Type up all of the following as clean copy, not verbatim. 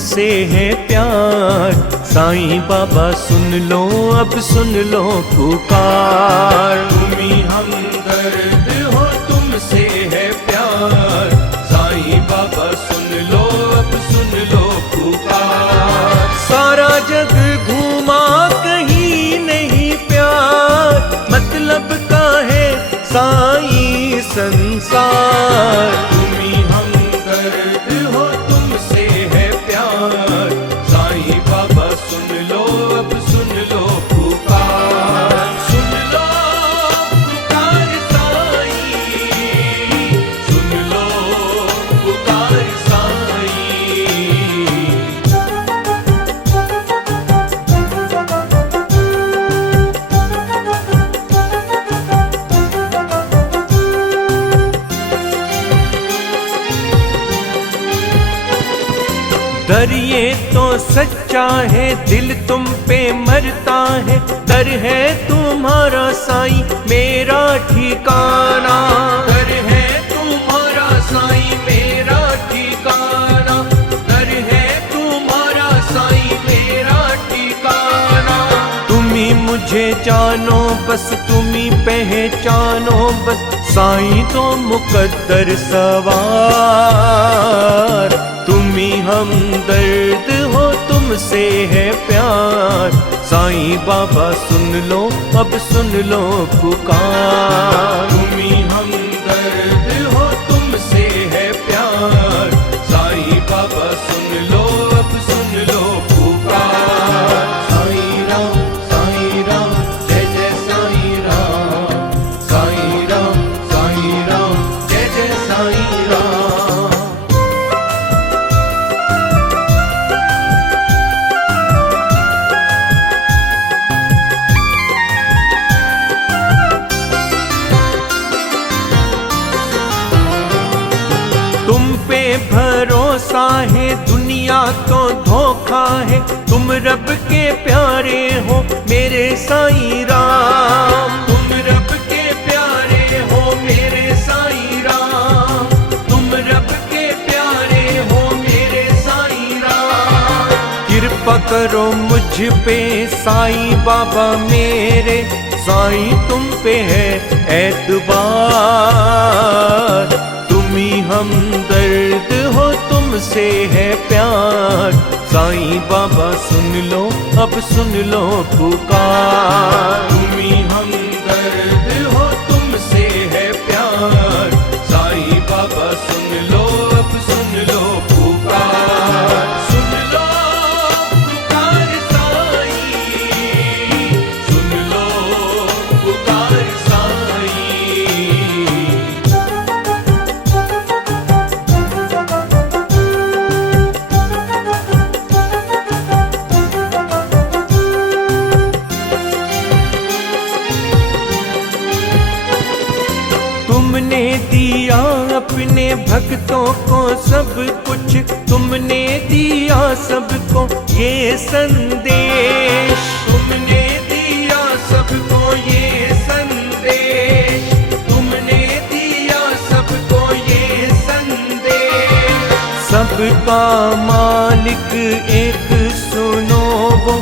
तुमसे है प्यार। साईं बाबा सुन लो, अब सुन लो पुकार। तुम ही हमदर्द हो, तुमसे है प्यार। साईं बाबा सुन लो, अब सुन लो पुकार। सारा जग घूमा कहीं नहीं प्यार, मतलब का है साईं संसार। तुम ही हमदर्द हो, तुमसे है प्यार। साईं बाबा सुन लो, अब सुन लो पुकार। सुन लो पुकार साईं, सुन लो पुकार साईं। दर ये तो सच्चा है, दिल तुम पे मरता है। दर है तुम्हारा साईं मेरा ठिकाना। दर है तुम्हारा साईं मेरा ठिकाना। दर है तुम्हारा साईं मेरा ठिकाना। तुम ही मुझे जानो बस, तुम ही पहचानो बस। साईं तो मुकद्दर सवार। तुम ही हमदर्द हो, तुमसे है प्यार। साईं बाबा सुन लो, अब सुन लो पुकार। तुम ही हमदर्द हो, तुमसे है प्यार। साईं बाबा सुन लो, अब सुन लो पुकार। साईं राम जय जय साईं राम। साईं राम जय जय साईं राम। भरोसा है दुनिया तो धोखा है। तुम रब के प्यारे हो मेरे साईं राम। तुम रब के प्यारे हो मेरे साईं राम। तुम रब के प्यारे हो मेरे साईं राम। कृपा करो मुझ पे साईं बाबा मेरे। साईं तुम पे है एतबार। तुम ही हमदर्द हो, तुमसे है प्यार। साईं बाबा सुन लो, अब सुन लो पुकार। तुम ही हमदर्द हो, तुमसे है प्यार। साईं बाबा सुन लो, अब सुन लो पुकार। सुन लो पुकार साईं, सुन लो पुकार साईं। तुमने दिया अपने भक्तों को सब कुछ। तुमने दिया सबको ये संदेश। तुमने दिया सबको ये संदेश। तुमने दिया सबको ये संदेश। सबका मालिक एक सुनो, वो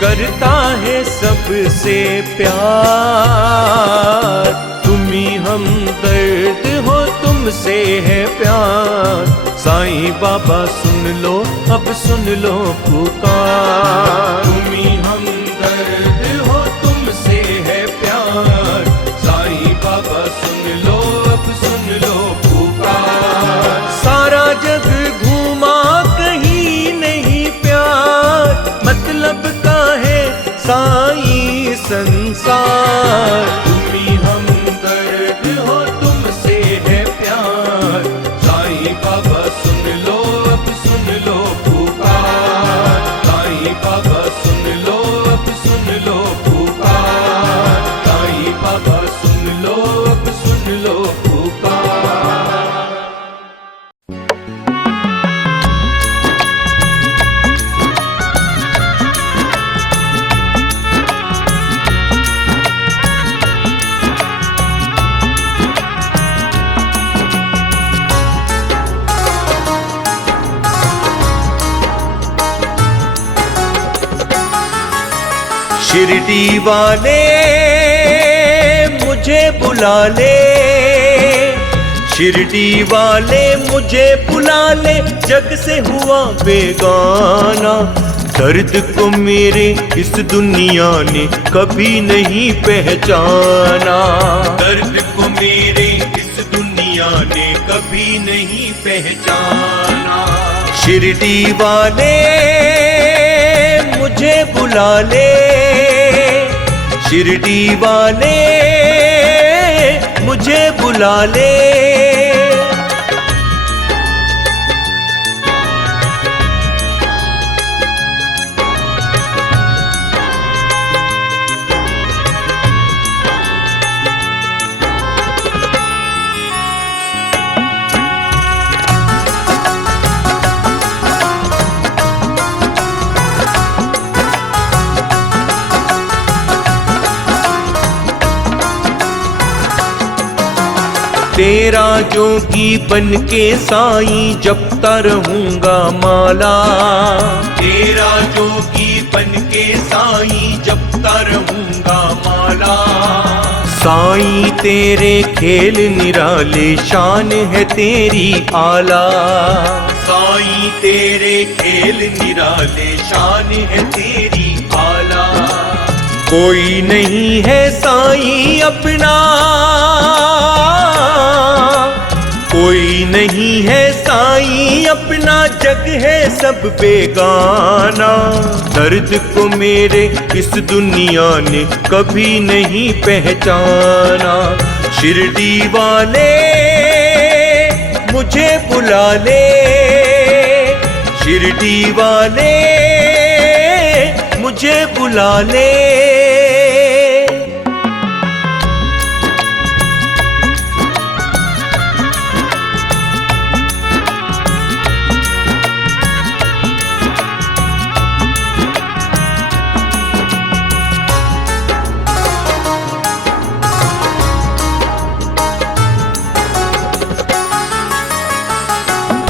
करता है सबसे प्यार। तुम ही हमदर्द हो, तुमसे है प्यार। साईं बाबा सुन लो, अब सुन लो पुकार। तुम ही हमदर्द हो, तुमसे है प्यार। साईं बाबा सुन लो, अब सुन लो पुकार। सारा जग घूमा कहीं नहीं प्यार, मतलब का है साईं संसार। तुम ही हमदर्द हो, तुमसे है प्यार। साईं बाबा सुन लो, अब सुन लो पुकार। साईं बाबा सुन लो, अब सुन लो पुकार। साईं बाबा सुन लो, अब सुन लो पुकार। शिरडी वाले मुझे बुला ले, शिरडी वाले मुझे बुला ले, जग से हुआ बेगाना। दर्द को मेरे इस दुनिया ने कभी नहीं पहचाना, दर्द को मेरे इस दुनिया ने कभी नहीं पहचाना। शिरडी वाले मुझे बुला ले, शिरडी वाले मुझे बुला ले। तेरा जोगी बन के साईं जपता रहूंगा माला, तेरा जोगी बन के साईं जपता रहूंगा माला। साईं तेरे खेल निराले, शान है तेरी आला, साईं तेरे खेल निराले, शान है तेरी आला। कोई नहीं है साईं अपना, कोई नहीं है साईं अपना, जग है सब बेगाना। दर्द को मेरे इस दुनिया ने कभी नहीं पहचाना। शिरडी वाले मुझे बुला ले, शिरडी वाले मुझे बुला ले।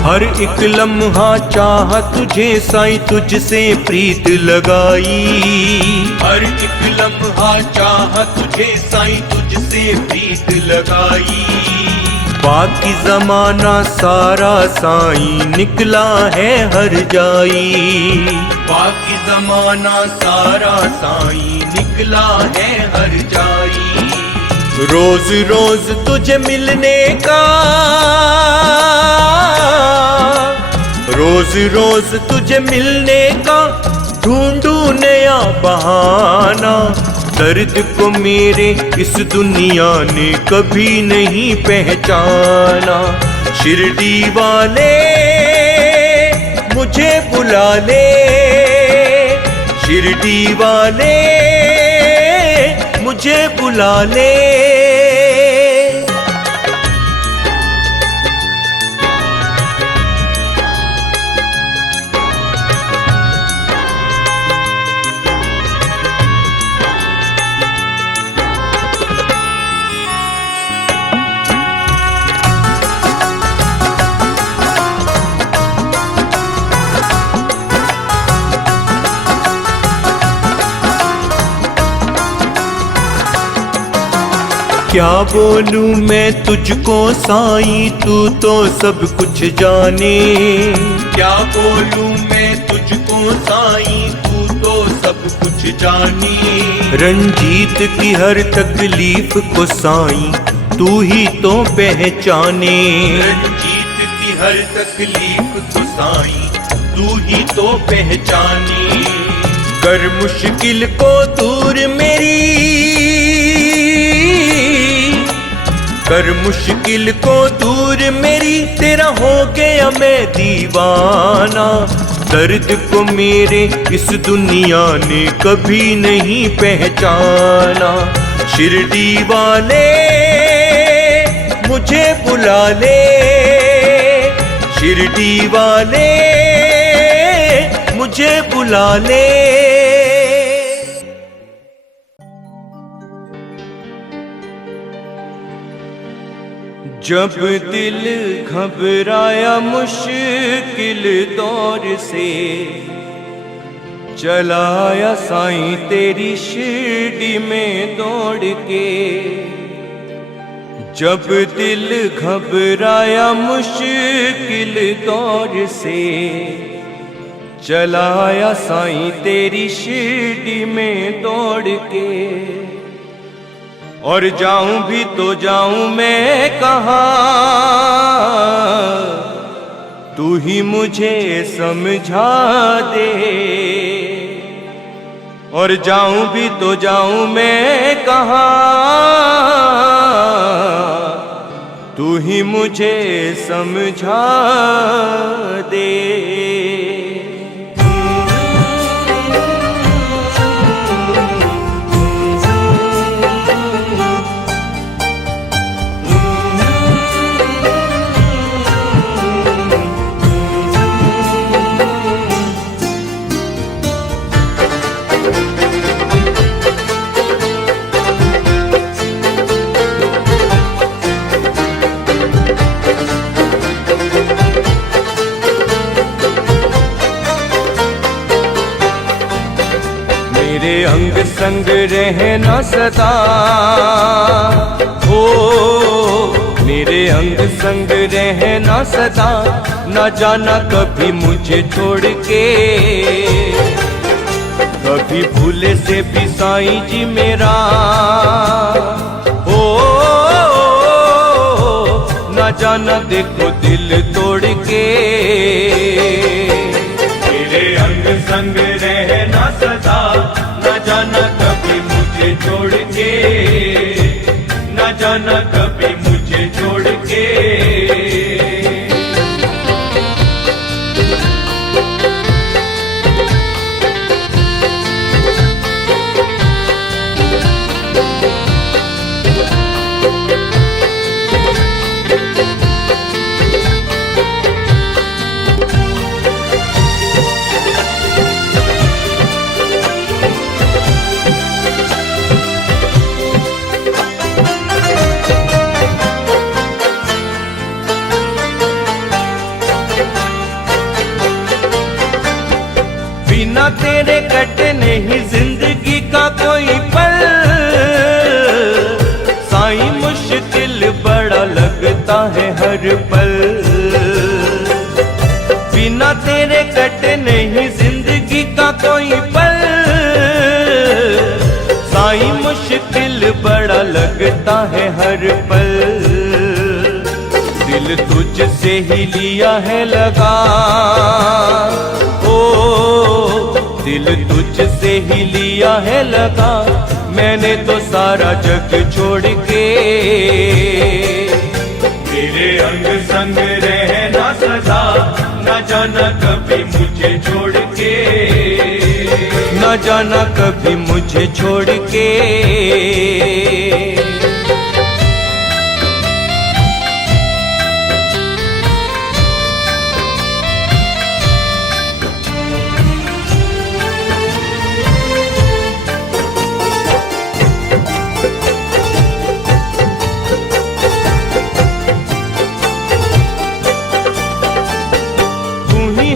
हर एक लम्हा चाह तुझे साईं, तुझसे प्रीत लगाई। हर एक लम्हा चाह तुझे साईं, तुझसे प्रीत लगाई। बाकी जमाना सारा साईं निकला है हर जाई, बाकी जमाना सारा साईं निकला है हर जाई। रोज रोज तुझे मिलने का, रोज रोज तुझे मिलने का ढूंढूं नया बहाना। दर्द को मेरे इस दुनिया ने कभी नहीं पहचाना। शिरडी वाले मुझे बुला ले, शिरडी वाले मुझे बुला ले। क्या बोलूं मैं तुझको साईं, तू तो सब कुछ जाने। क्या बोलूं मैं तुझको साईं, तू तो सब कुछ जाने। रंजीत की हर तकलीफ को साईं तू ही तो पहचाने। रंजीत की हर तकलीफ को साईं तू ही तो पहचाने। कर मुश्किल को दूर मेरी, कर मुश्किल को दूर मेरी, तेरा हो गया मैं दीवाना। दर्द को मेरे इस दुनिया ने कभी नहीं पहचाना। शिरडी वाले मुझे बुला ले, शिरडी वाले मुझे बुला ले। जब दिल घबराया मुश्किल दौर से, चलाया साईं तेरी शिरडी में दौड़ के, जब दिल घबराया मुश्किल दौर से, चलाया साईं तेरी शिरडी में दौड़ के। और जाऊं भी तो जाऊं मैं कहाँ, तू ही मुझे समझा दे। और जाऊं भी तो जाऊं मैं कहाँ, तू ही मुझे समझा दे। मेरे अंग संग रहना सदा, हो मेरे अंग संग रहना सदा, ना जाना कभी मुझे छोड़ के। कभी भूले से भी साईं जी मेरा, हो ना जाना देखो दिल तोड़ के। मेरे अंग संग रहना सदा, न जाना कभी मुझे छोड़ के, न जाना कभी मुझे छोड़ के। बिना तेरे कटे नहीं जिंदगी का कोई पल, साईं मुश्किल बड़ा लगता है हर पल। बिना तेरे कटे नहीं जिंदगी का कोई पल, साईं मुश्किल बड़ा लगता है हर पल। दिल तुझसे ही लिया है लगा, दिल तुझसे ही लिया है लगा, मैंने तो सारा जग छोड़ के। मेरे अंग संग रहना सदा, न जाना कभी मुझे छोड़ के, न जाना कभी मुझे छोड़ के।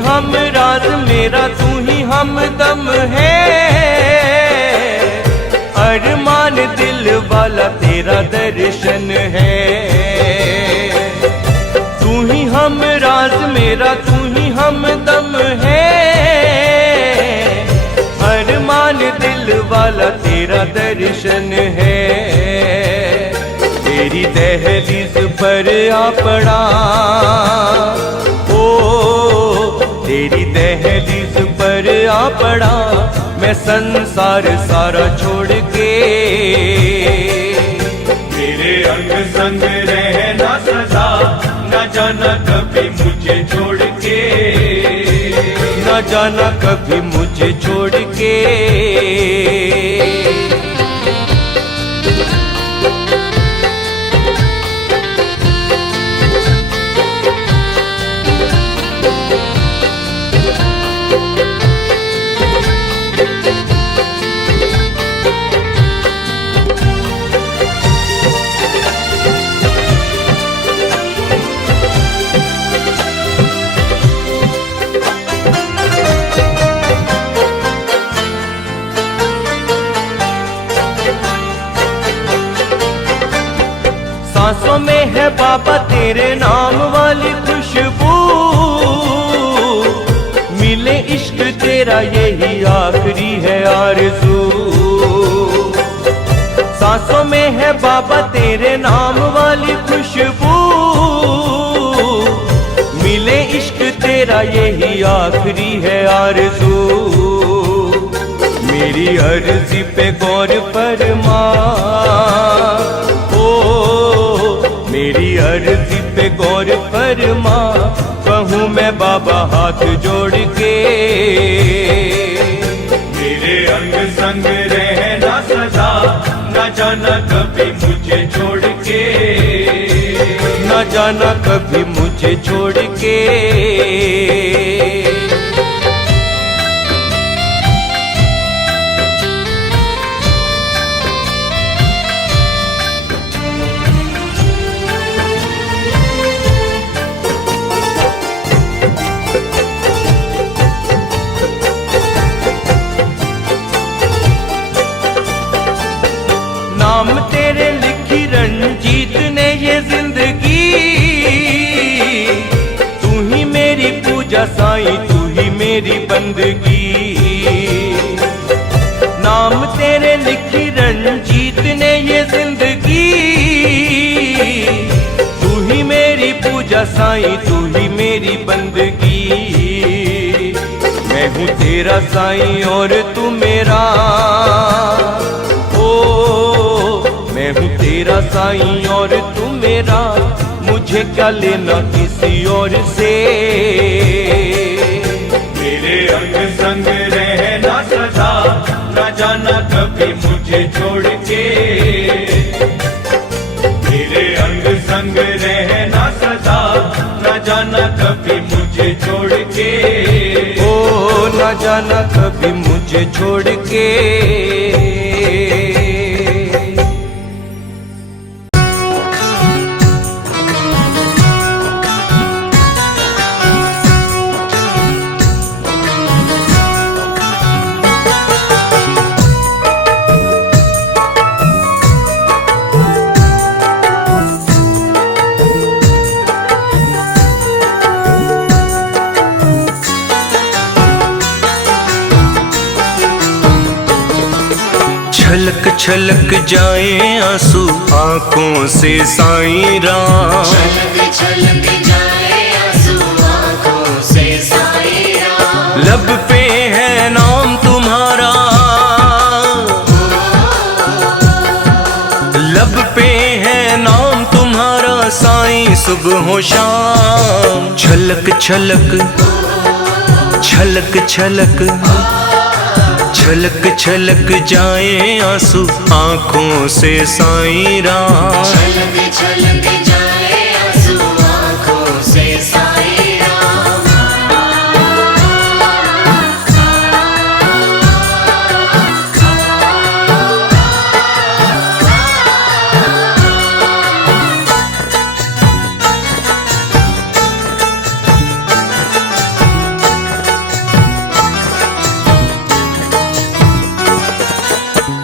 हम राज मेरा, तू ही हमदम है, अरमान दिल वाला तेरा दर्शन है। तू ही हम राज मेरा, तू ही हमदम है, अरमान दिल वाला तेरा दर्शन है। तेरी दहलीज पर आ पड़ा, तेरी दहलीज पर आ पड़ा, मैं संसार सारा छोड़ के। मेरे अंग संग रहना सदा, न जाना कभी मुझे छोड़ के, न जाना कभी मुझे छोड़ के। सांसों में है बाबा तेरे नाम वाली खुशबू, मिले इश्क तेरा यही आखिरी है आरज़ू। सांसों में है बाबा तेरे नाम वाली खुशबू, मिले इश्क तेरा यही आखिरी है आरज़ू। मेरी अर्जी पे गौर फरमा, ओ मेरी अर्जी पे गौर फरमा, कहूँ मैं बाबा हाथ जोड़ के। मेरे अंग संग रहना सदा, न जाना कभी मुझे छोड़ के, न जाना कभी मुझे छोड़ के। नाम तेरे लिखी रंजीत ने ये जिंदगी, तू ही मेरी पूजा साईं, तू ही मेरी बंदगी। नाम तेरे लिखी रंजीत ने ये जिंदगी, तू ही मेरी पूजा साईं, तू ही मेरी बंदगी। मैं हूँ तेरा साईं और तू मेरा, मैं हूँ तेरा साईं और तू मेरा, मुझे क्या लेना किसी और से। मेरे अंग संग रहना सदा, न जाना कभी मुझे छोड़ के। मेरे अंग संग रहना सदा, न जाना कभी मुझे छोड़ के। ओ न जाना कभी मुझे छोड़ के। छलक छलक जाए आंसू आंखों से साईं राम, छलक छलक जाए आंसू आंखों से साईं राम। लब पे है नाम तुम्हारा, लब पे है नाम तुम्हारा साईं, सुबह हो शाम। छलक छलक छलक छलक छलक छलक जाए आंसू आंखों से साईं राम, छलक छलक जाए आंसू आंखों से साईं राम।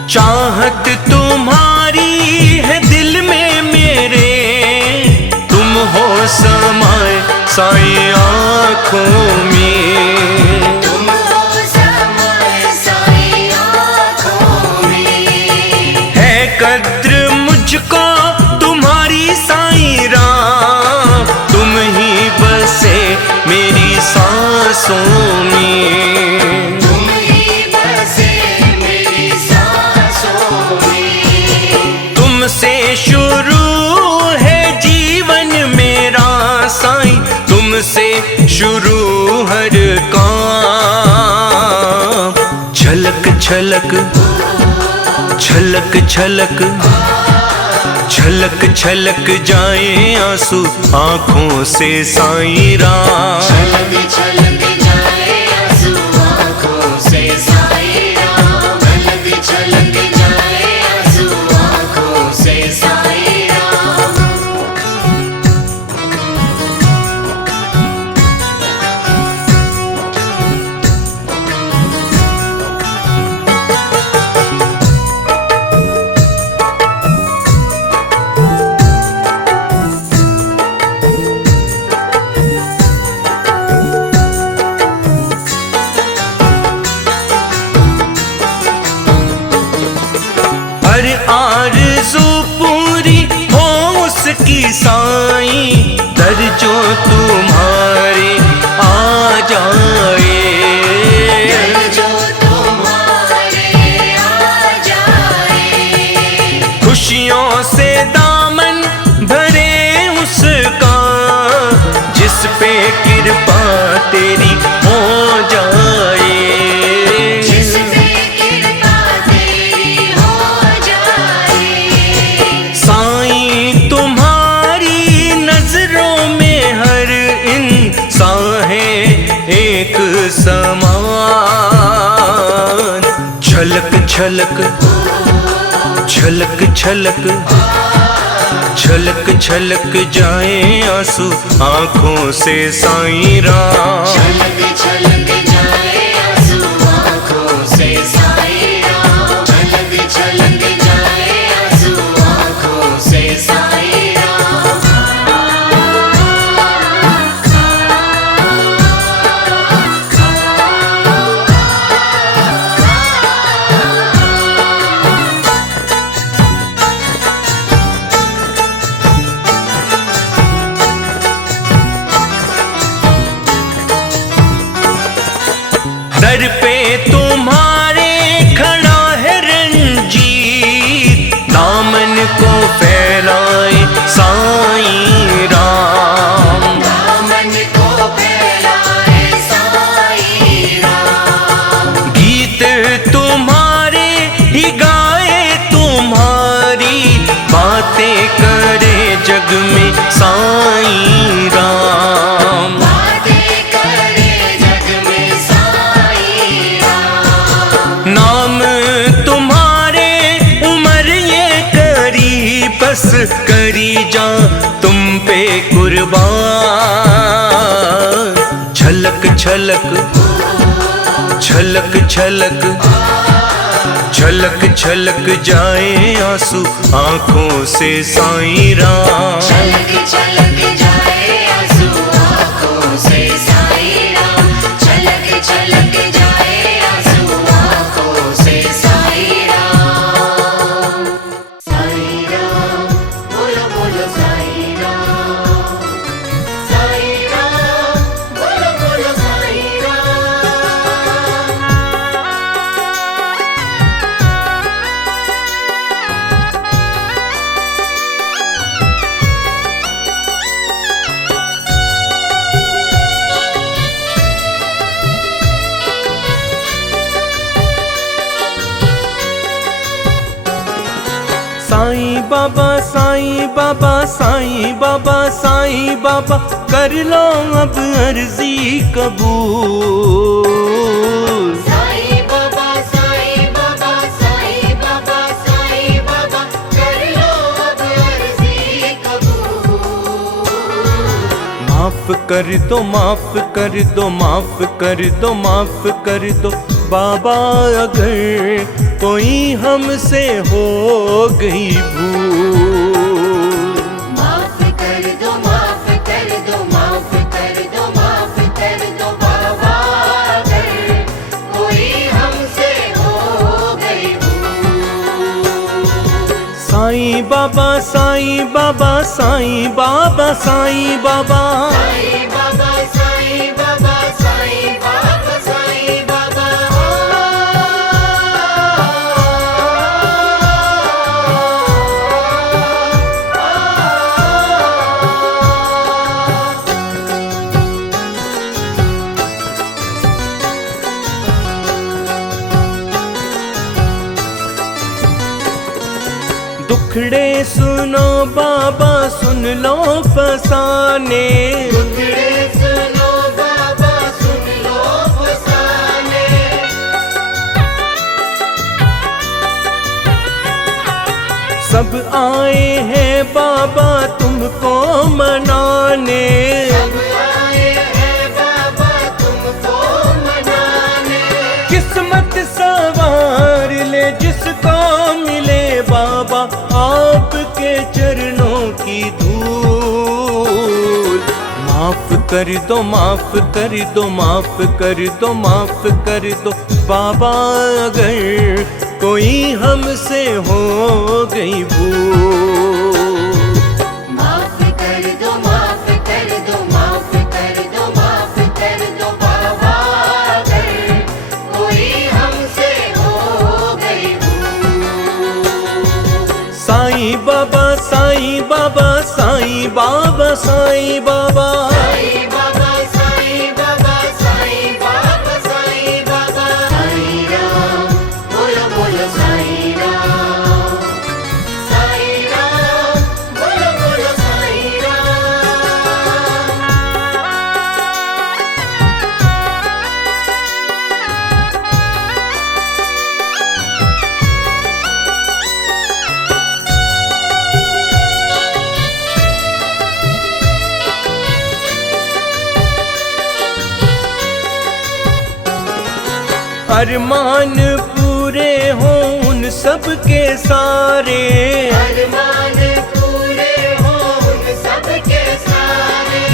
चाहत तुम्हारी है दिल में मेरे, तुम हो समाए साईं आँखों में, तुम हो समाए साईं आँखों में। है कद्र मुझको तुम्हारी साईं राम, तुम ही बसे मेरी सांसों में। तुमसे शुरू है जीवन मेरा साईं, तुमसे शुरू हर काम। छलक छलक छलक छलक छलक छलक जाए आंसू आंखों से साईं राम, छलक छलक जाए आंसू आंखों से साईं राम, छलक छलक जाए आंसू आंखों से साईं राम। आरज़ू पूरी हो उसकी साईं, दर जो तुम्हारे आ जाए, दर जो तुम्हारे आ जाए। खुशियों से दामन भरे उसका, जिस पे कृपा तेरी हो जाए, जिस पे कृपा तेरी हो जाए। साईं तुम्हारी नजरों में हर इंसान है एक समान, छलक छलक छलक छलक छलक छलक जाए आंसू आँखों से साईं राम, छलक छलक जाए आंसू आँखों से साईं राम, छलक छलक जाए आंसू आँखों से साईं राम। दर पे तुम्हारे खड़ा है रंजीत, दामन को फैलाए साईं राम, दामन को फैलाए साईं राम। गीत तुम्हारे ही गाए, तुम्हारी बातें करे जग में साईं राम, बातें करे जग में साईं राम। नाम तुम्हारे उमर ये करी, बस करी जा तुम पे कुर्बान, छलक छलक छलक छलक छलक छलक जाए आंसू आँखों से साईं राम, छलक छलक जाए आंसू आँखों से साईं राम, छलक छलक जाए आंसू आँखों से साईं राम। साईं राम बोलो बोलो साईं राम, साईं राम बोलो बोलो साईं राम। साईं बाबा साईं बाबा साईं बाबा साईं बाबा, कर लो अब अर्जी कबूल, साईं बाबा साईं बाबा साईं बाबा साईं बाबा, कर लो अब अर्जी कबूल। माफ कर दो माफ कर दो माफ कर दो माफ कर दो बाबा, अगर कोई हमसे हो गई भूल, माफ कर दो माफ कर दो माफ कर दो माफ कर दो बाबा, अगर कोई हमसे हो गई भूल। साईं बाबा साईं बाबा साईं बाबा साईं बाबा, साईं बाबा साईं बाबा साईं बाबा साईं बाबा। दुखड़े सुनो बाबा सुन लो फसाने, दुखड़े सुनो बाबा सुन लो फसाने, सब आए हैं बाबा तुमको मनाने, सब आए हैं बाबा तुमको मनाने। किस्मत सवार ले जिसको मिले बाबा, आपके चरणों की धूल, माफ कर दो माफ कर दो माफ कर दो माफ कर दो बाबा, अगर कोई हमसे हो गई भूल। माफ कर दो, माफ कर दो, माफ कर दो, माफ कर दो बाबा, अगर कोई हमसे हो गई भूल। साईं बाबा, साईं बाबा, साईं बाबा, साईं बाबा, साईं बाबा, साईं बाबा, साईं बाबा, साईं बाबा, साईं राम, बोलो बोलो साईं राम, साईं राम, बोलो बोलो साईं राम। अरमान पूरे हों उन सब के सारे, अरमान पूरे हों उन सब के सारे,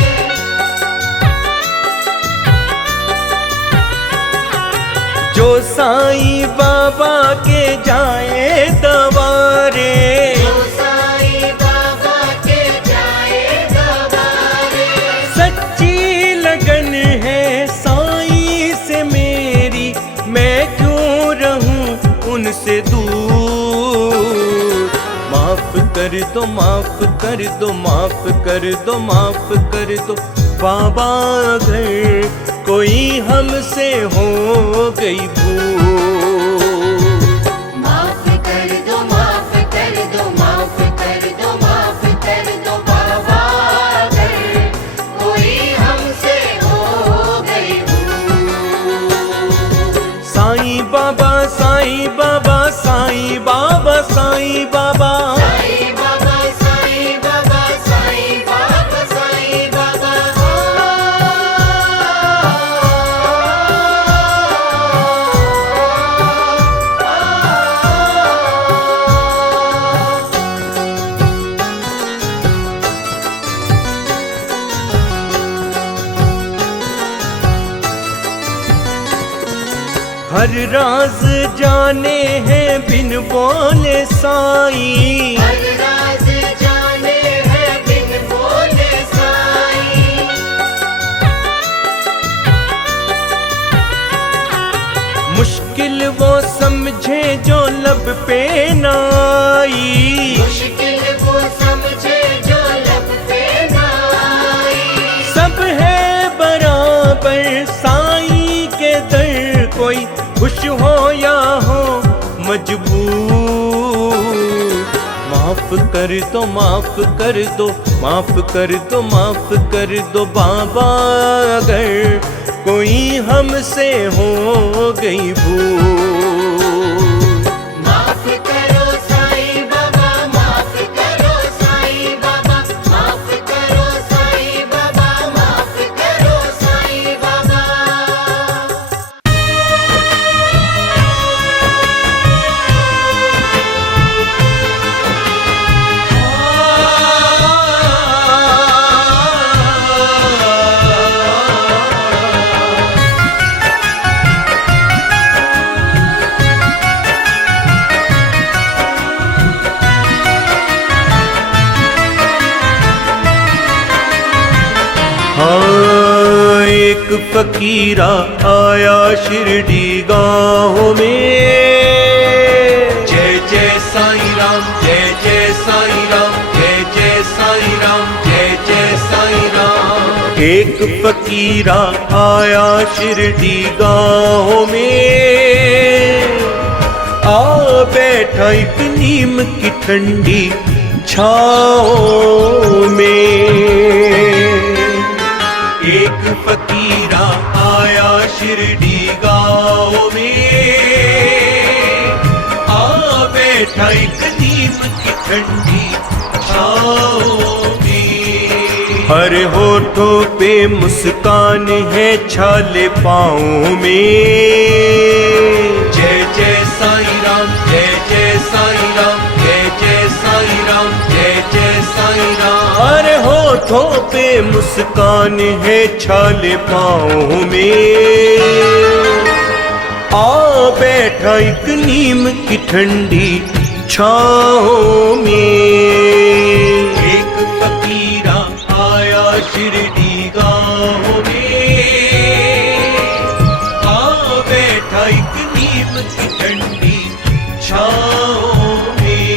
जो साईं बाबा के जाए दवारे। जो साईं बाबा के जाए दवारे। सच्ची लगन है साईं से मेरी, मैं क्यों रहूं उनसे दूर। माफ कर दो, माफ कर दो, माफ कर दो, माफ कर दो बाबा, अगर कोई हमसे हो गई भूल। माफ कर दो, माफ कर दो, माफ कर दो, माफ कर दो बाबा, अगर कोई हमसे हो गई भूल। साईं बाबा, साईं बाबा, साईं बाबा, साईं बाबा, साईं बाबा, साईं बाबा, साईं बाबा, साईं बाबा। हर राज जाने हैं बिन बोले साईं। हर राज जाने हैं बिन बोले साईं। मुश्किल वो समझे जो लब पे न आई। मुश्किल वो समझे जो लब पे न आई। सब है बराबर साईं के दर, कोई खुश हो या हो मजबूर। माफ कर दो, माफ कर दो, माफ कर दो, माफ कर दो बाबा, अगर कोई हमसे हो गई भूल। माफ करो साईं बाबा, माफ करो साईं बाबा, माफ करो साईं बाबा, माफ करो साईं बाबा। हाँ, एक फकीरा आया शिरडी गाँव में। जय जय साईं राम, जय जय साईं राम, जय जय साईं राम, जय जय साईं राम। एक फकीरा आया शिरडी गाँव में, आ बैठा एक नीम की ठंडी छाओ में। एक फकीरा आया शिरडी गाँव में, आ बैठा एक नीम की ठंडी छाओ में। हर होठों पे मुस्कान है, छाले पाँव में। जय जय साईं राम, जय जय साईं राम, जय जय साईं राम, जय जय साईं राम। हर होठों पे मुस्कान है, छाले पाँव में। आ बैठा एक नीम की ठंडी छाओं में। एक फकीरा आया शिरडी गाँव में, आ बैठा एक नीम की ठंडी छाओं में।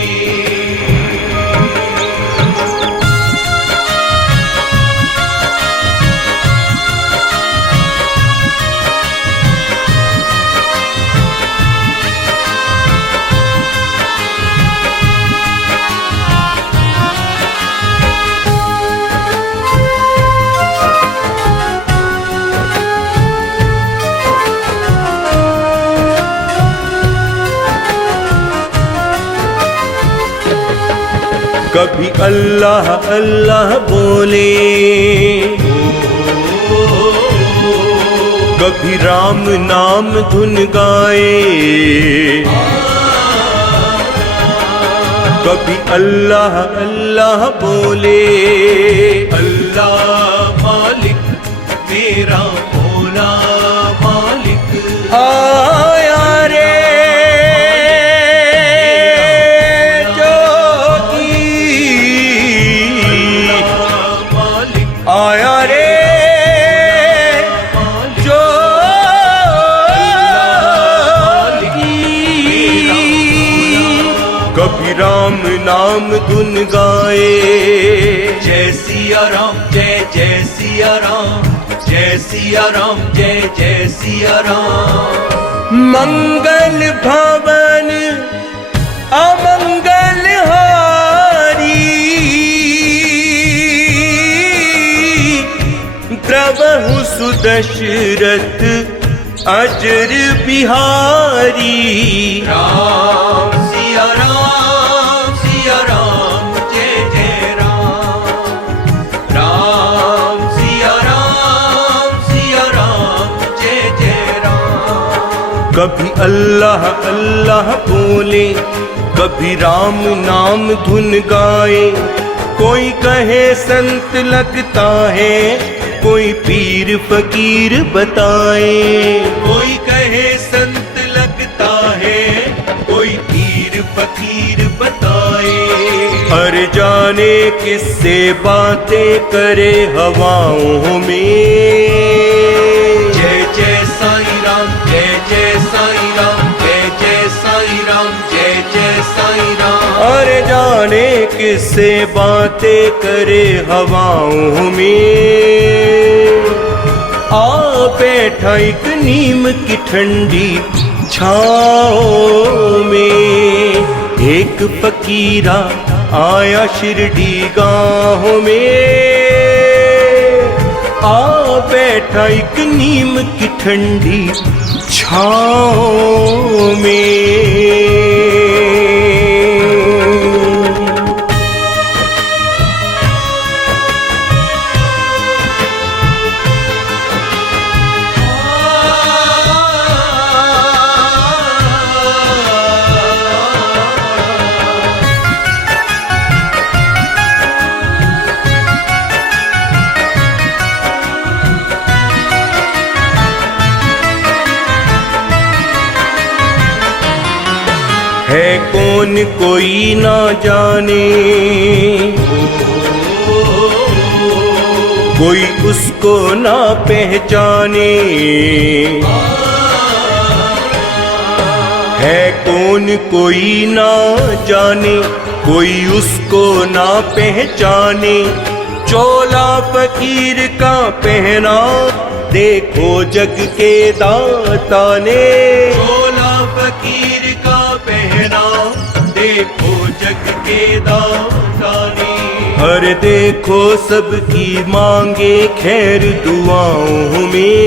कभी अल्लाह अल्लाह बोले, कभी राम नाम धुन गाए, कभी अल्लाह अल्लाह बोले। अल्लाह मालिक मेरा मौला मालिक आया रे आया रे जो कभी राम नाम धुन गाए। जय सिया राम जय जय सिया राम, जय सिया राम जय जय सिया राम। मंगल भवन अमंगल हारी, प्रभु सुदशरथ अजर बिहारी। राम सिया राम जय जय राम, राम सिया राम जय जय राम। कभी अल्लाह अल्लाह बोले, कभी राम नाम धुन गाए। कोई कहे संत लगता है, कोई पीर फकीर बताए। कोई कहे संत लगता है, कोई पीर फकीर बताए। हर जाने किससे बातें करे हवाओं में। जय जय साईं राम जय जय साईं राम, जय जय साईं राम जय जय साईं राम। हर जाने किससे बातें करे हवाओं में। आ बैठा एक नीम की ठंडी छाओं में। एक फकीरा आया शिरडी गाँव में, आ बैठा एक नीम की ठंडी छाओं में। है कौन कोई ना जाने, कोई उसको ना पहचाने। है कौन कोई ना जाने, कोई उसको ना पहचाने। चोला फकीर का पहना देखो जग के दाता ने। चोला फकीर का पहना देखो जग के दाता ने। हर देखो सबकी मांगे खैर दुआओं में।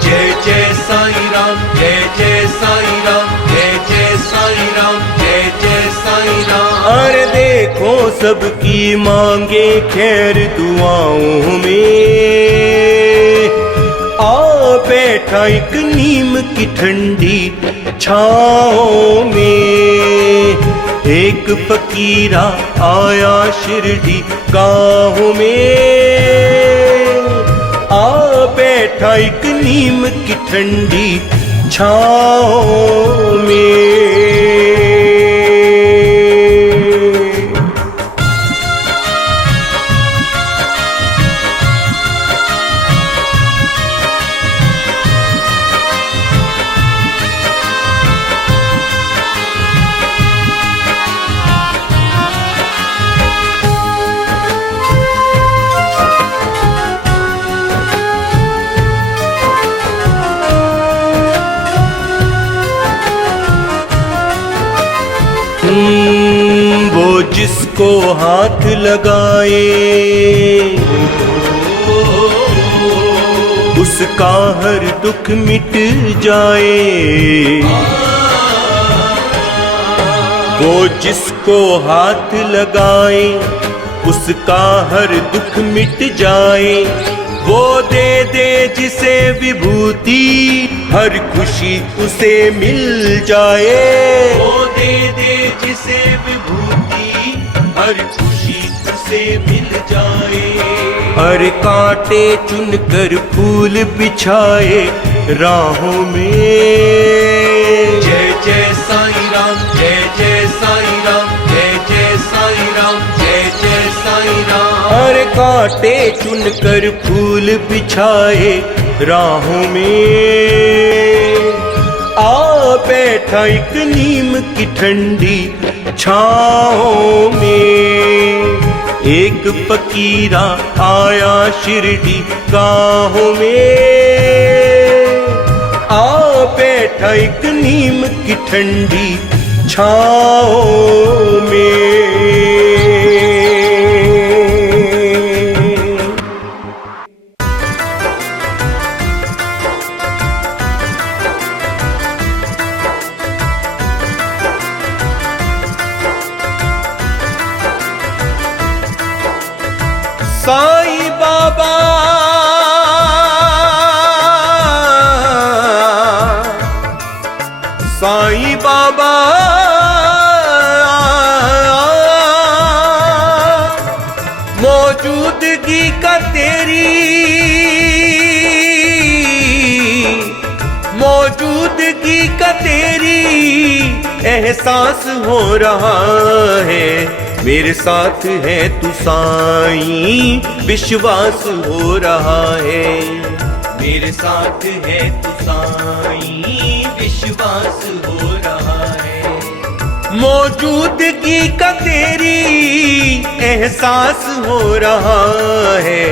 जय जय साईं राम जय जय साईं राम, जय जय साईं राम जय जय साईं राम। हर देखो सबकी मांगे खैर दुआओं में। आ बैठा एक नीम की ठंडी छाओं में। एक फकीरा आया शिरडी गाँव में, आ बैठा बैठा एक नीम की ठंडी छाँव में। वो जिसको हाथ लगाए उसका हर दुख मिट जाए। वो जिसको हाथ लगाए उसका हर दुख मिट जाए। वो दे दे जिसे विभूति हर खुशी उसे मिल जाए। वो दे दे जिसे विभूति हर खुशी उसे मिल जाए। हर कांटे चुनकर फूल बिछाए राहों में। जय जय साईं राम, जय जय साईं राम, जय जय साईं राम, जय जय साईं राम। हर कांटे चुनकर फूल बिछाए राहों में। आ बैठा एक नीम की ठंडी छाँव में। एक फकीरा आया शिरडी गाँव में। आ बैठा एक नीम की ठंडी छाँव में। साईं बाबा साईं बाबा मौजूदगी का तेरी मौजूदगी का तेरी एहसास हो रहा है। मेरे साथ है तू साईं विश्वास हो रहा है। मेरे साथ है तू साईं विश्वास हो रहा है। मौजूदगी का तेरी एहसास हो रहा है।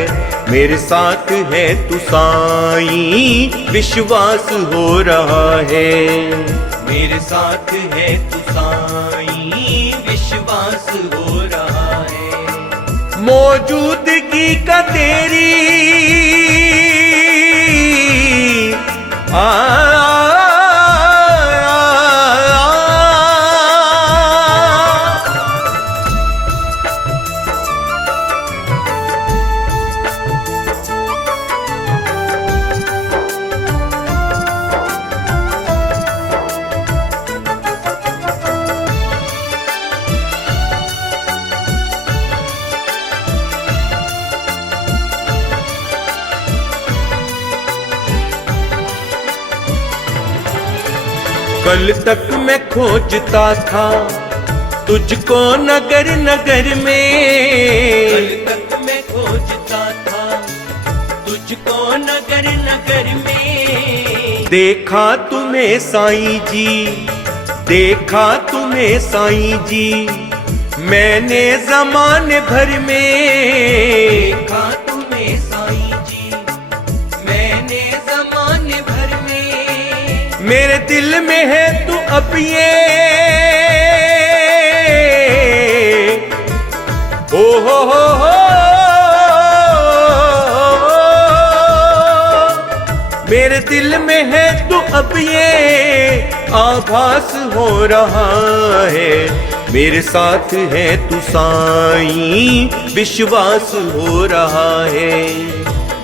मेरे साथ है तू साईं विश्वास हो रहा है। मेरे साथ है तू साईं विश्वास हो रहा है। मौजूदगी का तेरी कल तक मैं खोजता था तुझको नगर नगर में। कल तक मैं खोजता था तुझको नगर नगर में। देखा तुम्हें साईं जी, देखा तुम्हें साईं जी मैंने ज़माने भर में। देखा तुम्हें साईं जी मैंने ज़माने भर में। मेरे दिल में है तू अब ये ओ हो मेरे दिल में है तू अब ये आभास हो रहा है। मेरे साथ है तू साईं विश्वास हो रहा है।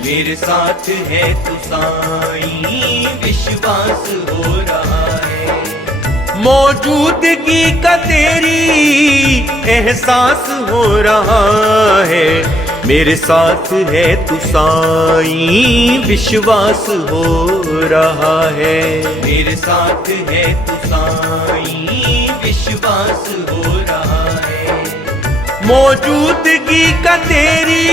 मेरे साथ है तू साईं विश्वास हो रहा है। मौजूदगी का तेरी एहसास हो रहा है। मेरे साथ है तू साईं, विश्वास हो रहा है। मेरे साथ है तू साईं, विश्वास हो रहा है। मौजूदगी का तेरी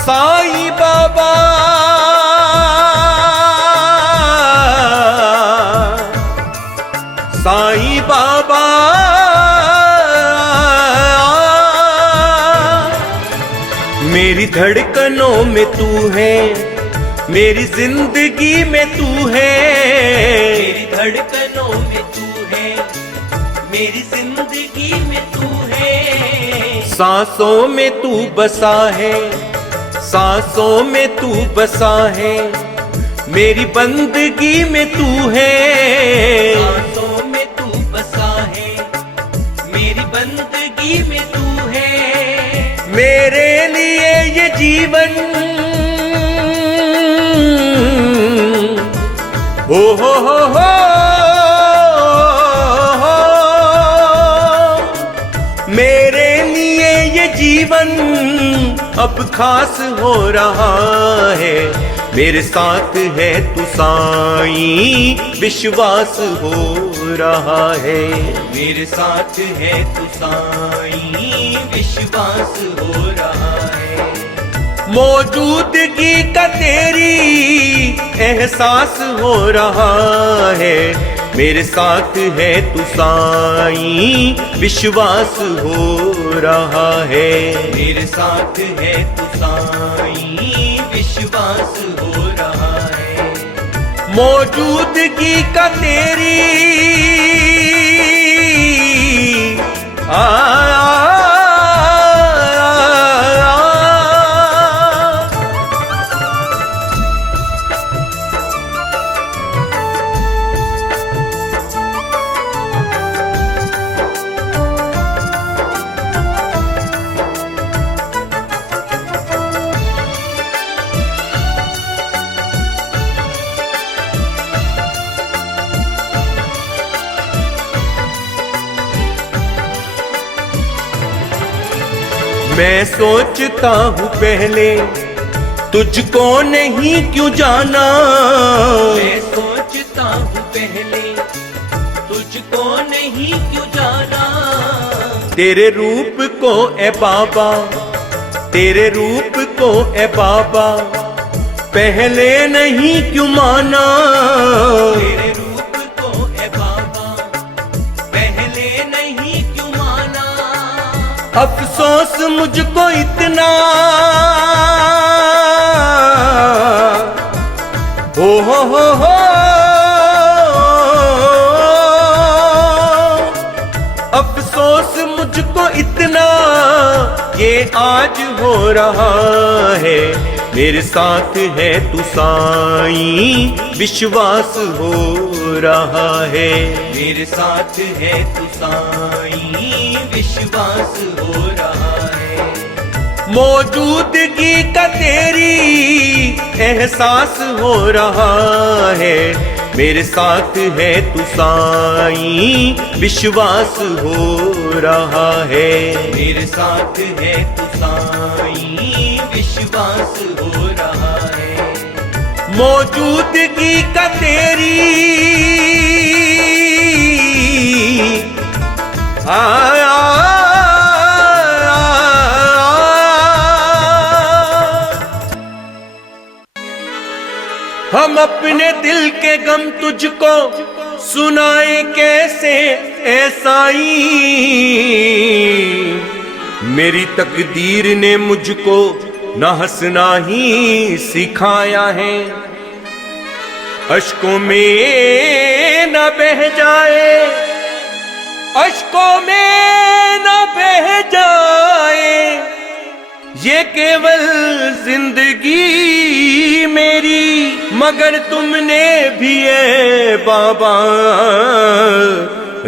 साईं बाबा साईं बाबा मेरी धड़कनों में तू है, मेरी जिंदगी में तू है। मेरी धड़कनों में तू है, मेरी जिंदगी में तू है। सांसों में तू बसा है, सांसों में तू बसा है। मेरी बंदगी में तू है, सांसों में तू बसा है। मेरी बंदगी में तू है। मेरे लिए ये जीवन हो मेरे लिए ये जीवन अब खास हो रहा है। मेरे साथ है तू साईं, विश्वास हो रहा है। मेरे साथ है तू साईं, विश्वास हो रहा है। मौजूदगी का तेरी एहसास हो रहा है। मेरे साथ है तू साईं, विश्वास हो रहा है। मेरे साथ है तू साईं, विश्वास हो रहा है। मौजूदगी का तेरी मैं सोचता हूँ पहले तुझको नहीं क्यों जाना। मैं सोचता हूँ पहले तुझको नहीं क्यों जाना। तेरे रूप को ए बाबा, तेरे रूप को ए बाबा पहले नहीं क्यों माना। तेरे रूप को ए बाबा पहले नहीं क्यों माना। अफसोस मुझको इतना हो अफसोस मुझको इतना ये आज हो रहा है। मेरे साथ है तू साईं, विश्वास हो रहा है। मेरे साथ है तू साईं, विश्वास हो रहा है। मौजूदगी का तेरी एहसास हो रहा है। मेरे साथ है तू साईं, विश्वास हो रहा है। मेरे साथ है तू साईं, विश्वास हो रहा है। मौजूदगी का तेरी हम अपने दिल के गम तुझको सुनाए कैसे ऐ साईं। मेरी तकदीर ने मुझको न हंसना ही सिखाया है। अश्कों में न बह जाए, अश्कों में न बह जाए ये केवल जिंदगी मेरी। मगर तुमने भी है बाबा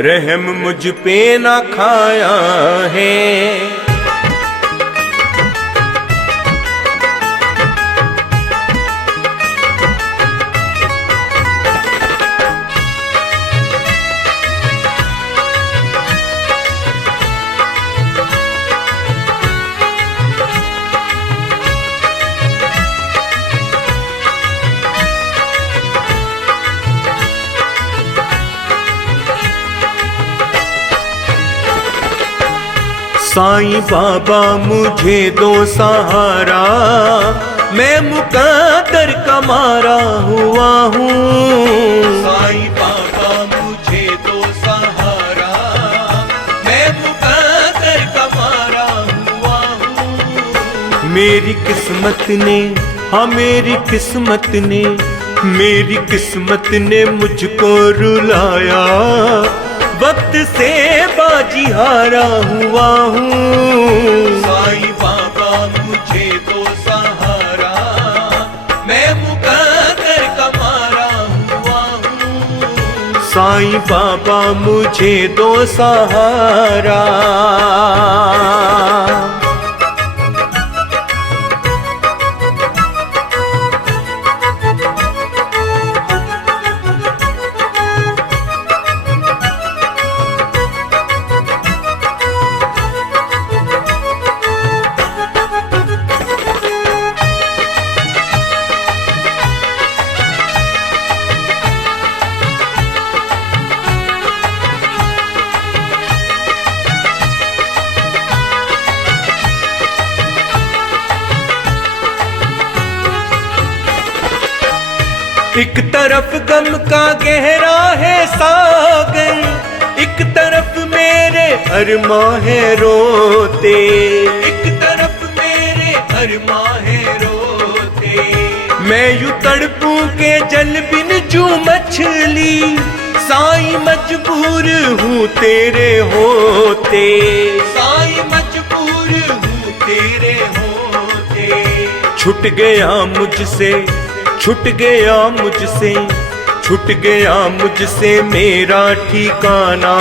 रहम मुझ पे ना खाया है। साईं बाबा मुझे दो सहारा, मैं मुकद्दर का मारा हुआ हूँ। साईं बाबा मुझे दो सहारा, मैं मुकद्दर का मारा हुआ हूँ। मेरी किस्मत ने, हाँ मेरी किस्मत ने, मेरी किस्मत ने मुझको रुलाया, वक्त से बाजी हारा हुआ हूँ। साईं बाबा मुझे दो सहारा, मैं मुकद्दर का मारा हुआ हूँ। साईं बाबा मुझे दो सहारा। एक तरफ गम का गहरा है सागर, एक तरफ मेरे अरमां है रोते, एक तरफ मेरे अरमां है रोते। मैं यूं तड़पूं के जल बिन जू मछली, साईं मजबूर हूँ तेरे होते। साईं मजबूर हूँ तेरे होते। छूट गया मुझसे, छूट गया मुझसे, छूट गया मुझसे मेरा ठिकाना,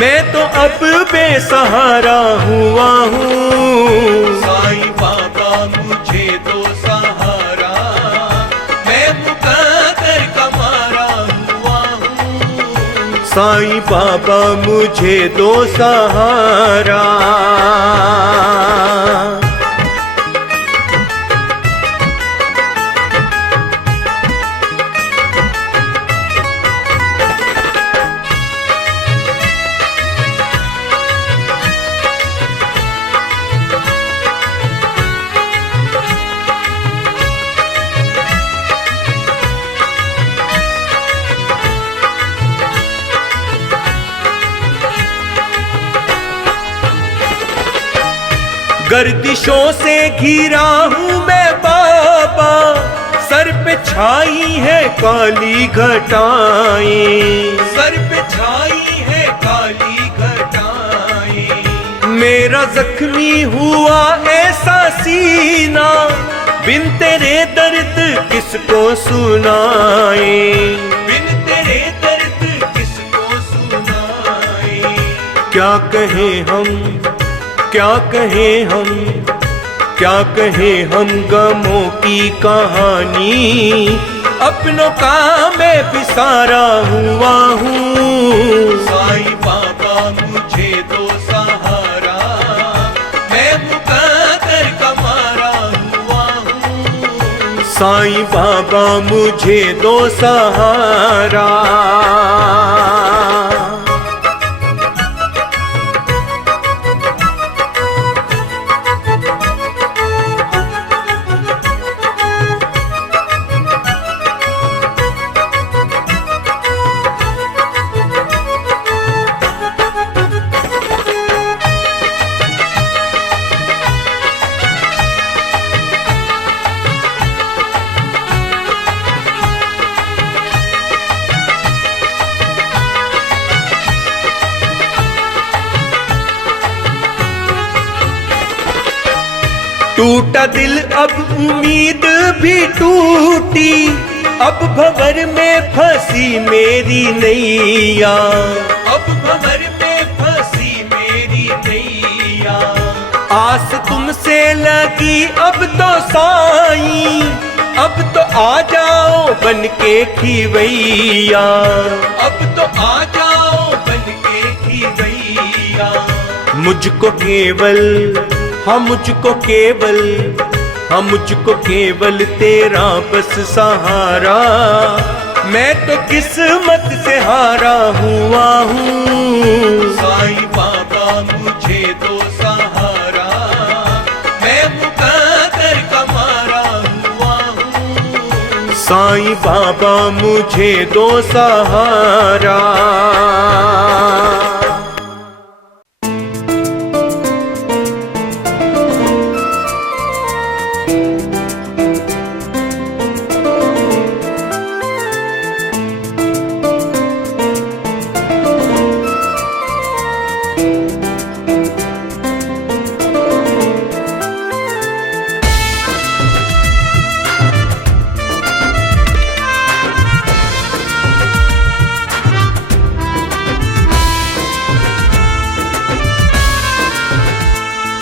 मैं तो अब बेसहारा हुआ हूँ। साईं बाबा मुझे दो सहारा, मैं मुकद्दर का मारा हुआ हूँ। साईं बाबा मुझे दो सहारा। गर्दिशों से घिरा हूँ मैं बाबा, सर पे छाई है काली घटाएं, सर पे छाई है काली घटाएं। मेरा जख्मी हुआ ऐसा सीना, बिन तेरे दर्द किसको सुनाए, बिन तेरे दर्द किसको सुनाए। क्या कहें हम, क्या कहें हम, क्या कहें हम गमों की कहानी, अपनों का मैं बिसारा हुआ हूँ। साईं बाबा मुझे दो सहारा, मैं मुकद्दर का मारा हुआ हूँ। साईं बाबा मुझे दो सहारा। टूटा दिल अब उम्मीद भी टूटी, अब भंवर में फंसी मेरी नैया, अब भंवर में फंसी मेरी नैया। आस तुमसे लगी अब तो साईं, अब तो आ जाओ बन के खिवैया, अब तो आ जाओ बन के खिवैया। मुझको केवल, हाँ मुझको केवल, हाँ मुझको केवल तेरा बस सहारा। मैं तो किस्मत से हारा हुआ हूँ। साईं बाबा मुझे दो सहारा, मैं मुकद्दर का मारा हुआ हूँ। साईं बाबा मुझे दो सहारा।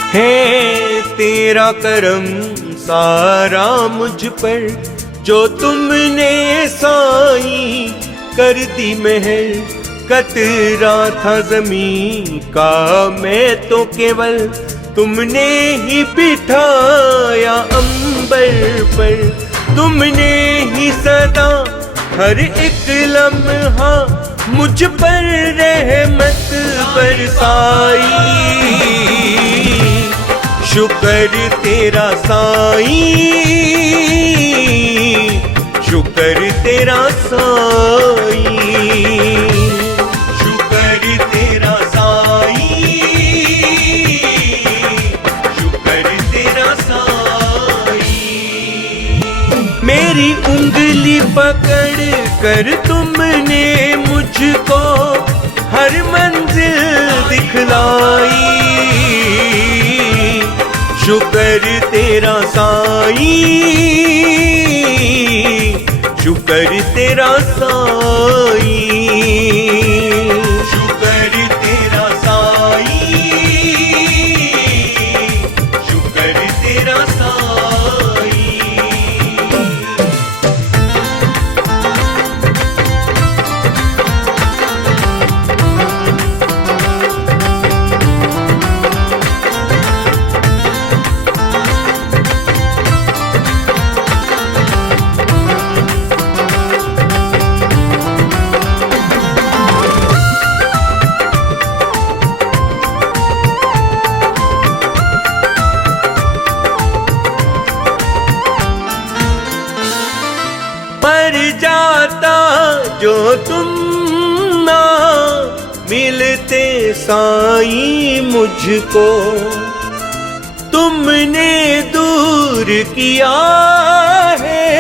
है तेरा करम सारा मुझ पर, जो तुमने साईं कर दी मेहर। कतरा था ज़मीं का मैं तो केवल, तुमने ही बिठाया अंबर पर। तुमने ही सदा हर एक लम्हा मुझ पर रहमत बरसाई। शुक्र तेरा साईं, शुक्र तेरा साईं, शुक्र तेरा साईं, शुक्र तेरा साईं। मेरी उंगली पकड़ कर तुमने मुझको हर मंजिल दिखलाई। शुक्र तेरा साईं, शुक्र तेरा साईं, शुक्र तेरा साईं, शुक्र तेरा साईं। मर जाता जो तुम ना मिलते साईं मुझको। तुमने दूर किया है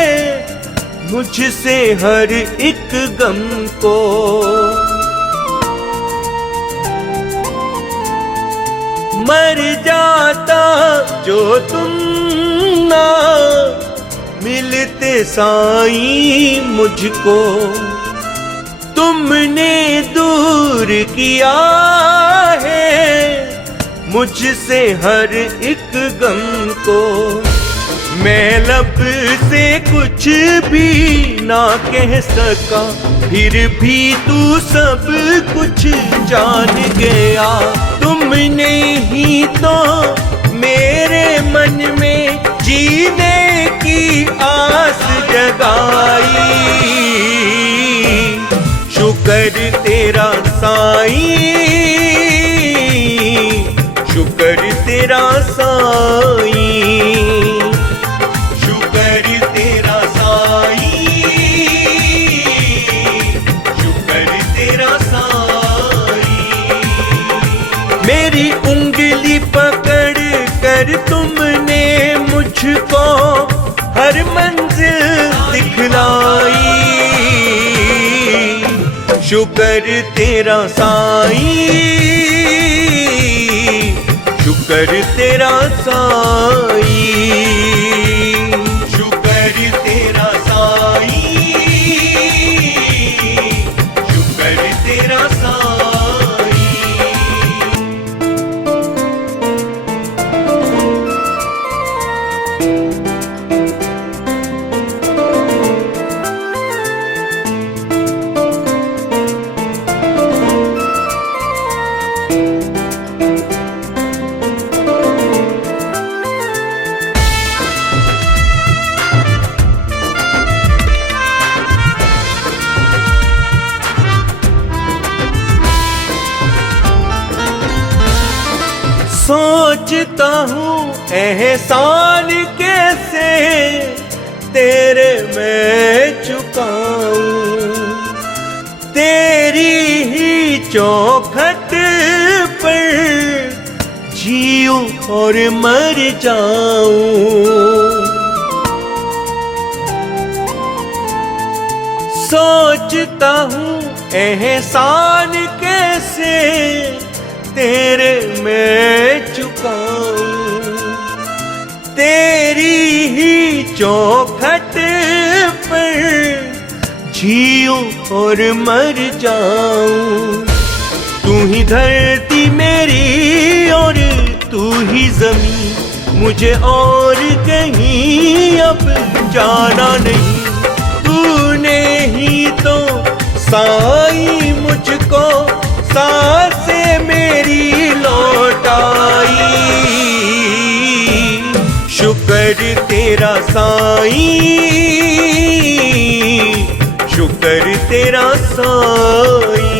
मुझसे हर एक गम को। मर जाता जो तुम ना मिलते साईं मुझको। तुमने दूर किया है मुझसे हर एक गम को। मैं लब से कुछ भी ना कह सका, फिर भी तू सब कुछ जान गया। तुमने ही तो मेरे मन में जीने की आस जगाई। शुक्र तेरा साईं, शुक्र तेरा साईं, शुक्र तेरा साईं, शुक्र तेरा साईं। मेरी उंगली पकड़ कर तुमने मुझको हर मंजिल दिखलाई। शुक्र तेरा साईं, शुक्र तेरा साईं, शुक्र तेरा साईं, सोचता हूँ एहसान कैसे तेरे मैं चुकाऊं, तेरी ही चौखट पर जीऊं और मर जाऊं। सोचता हूँ एहसान कैसे तेरे मैं चुकाऊं, तेरी ही चौखट पर जीऊं और मर जाऊं। तू ही धरती मेरी और तू ही जमीन, मुझे और कहीं अब जाना नहीं। तूने ही तो साई मुझको सांसें मेरी लौटाई। शुक्र तेरा साई, शुक्र तेरा साई,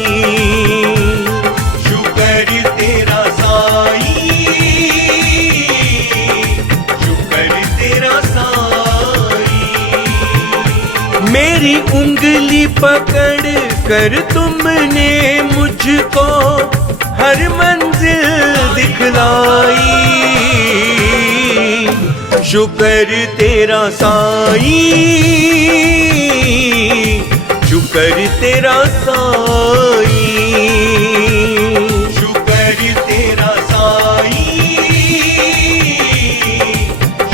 शुक्र तेरा साई, शुक्र तेरा साई। मेरी उंगली पकड़ कर तुमने मुझको हर मंजिल दिखलाई। शुक्र तेरा साई, शुक्र तेरा साई, शुक्र तेरा साई,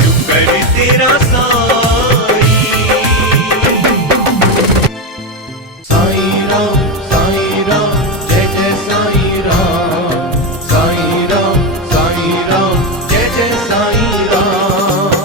शुक्र तेरा साई। साई राम जय जय साई राम, साई राम जय जय साई राम।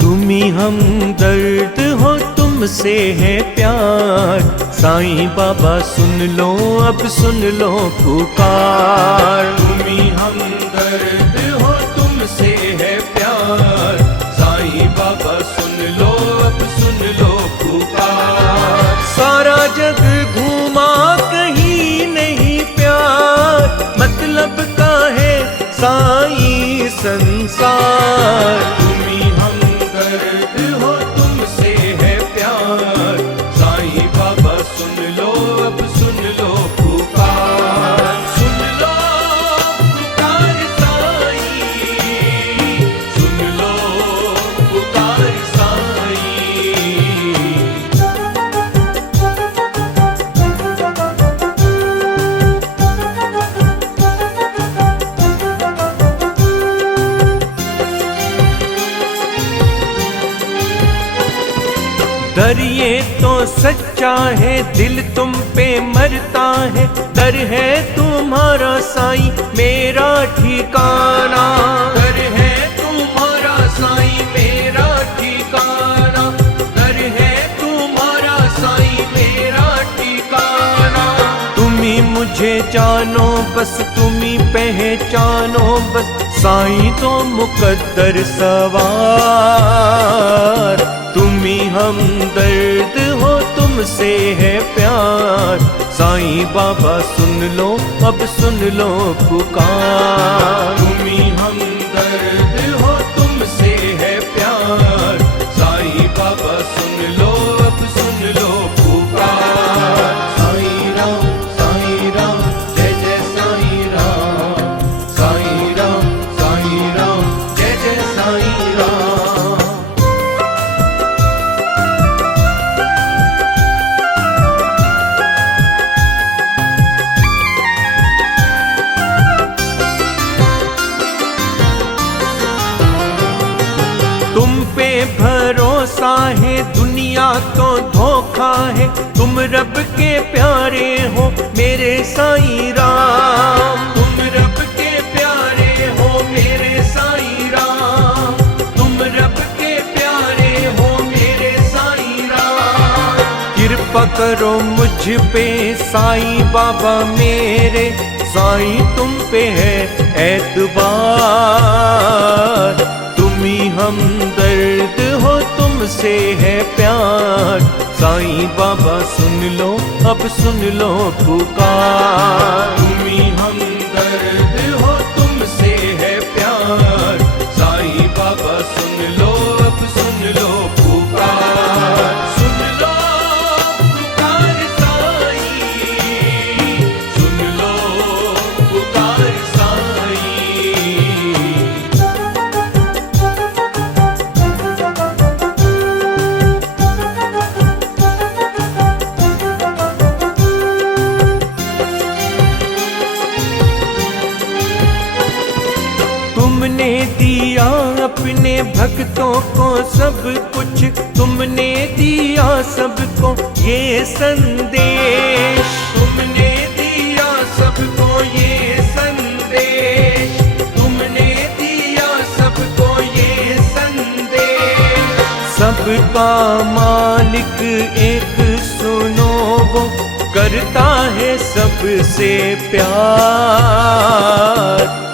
तुम्ही हमदर्द हो तुमसे है प्यार, साईं बाबा सुन लो अब सुन लो पुकार। तुम्ही हमदर्द हो तुमसे है प्यार, साईं बाबा सुन लो अब सुन लो पुकार। सारा जग घूमा कहीं नहीं प्यार, मतलब का है साईं संसार। तुम्ही हमदर्द हो तुमसे है प्यार, साईं बाबा सुन लो अब सुन लो पुकार। सुन लो पुकार साईं, सुन लो पुकार साईं। डर ये तो सच्चा है दिल तुम पे मरता है, डर है तुम्हारा साईं मेरा ठिकाना। डर है तुम्हारा साईं मेरा ठिकाना, डर है तुम्हारा साईं मेरा ठिकाना। तुम्ही मुझे जानो बस तुम्ही पहचानो बस, साईं तो मुकद्दर सवार। तुम्ही हमदर्द हो तुमसे है प्यार, साईं बाबा सुन लो अब सुन लो पुकार। तुम्ही हमदर्द हो तुमसे है प्यार, साईं बाबा सुन लो अब सुन लो पुकार। साईं राम जय जय साईं राम, साईं राम जय जय साईं राम। तुम पे भरोसा है दुनिया तो धोखा है, तुम रब के प्यारे हो मेरे साईं राम। तुम रब के प्यारे हो मेरे साईं राम, तुम रब के प्यारे हो मेरे साईं राम। कृपा करो मुझ पे साईं बाबा मेरे, साईं तुम पे है एतबार, तुम ही हमदर्द हो तुमसे है प्यार। साईं बाबा सुन लो अब सुन लो पुकार, तुम ही हमदर्द हो तुमसे है प्यार। साईं बाबा सुन लो अब सुन लो पुकार, सुन लो पुकार साईं, सुन लो पुकार साईं। तुमने दिया अपने भक्तों को सब कुछ, तुमने दिया सबको ये संदेश, तुमने दिया सबको ये संदेश, तुमने दिया सबको ये संदेश। सबका मालिक एक सुनो वो करता है सबसे प्यार,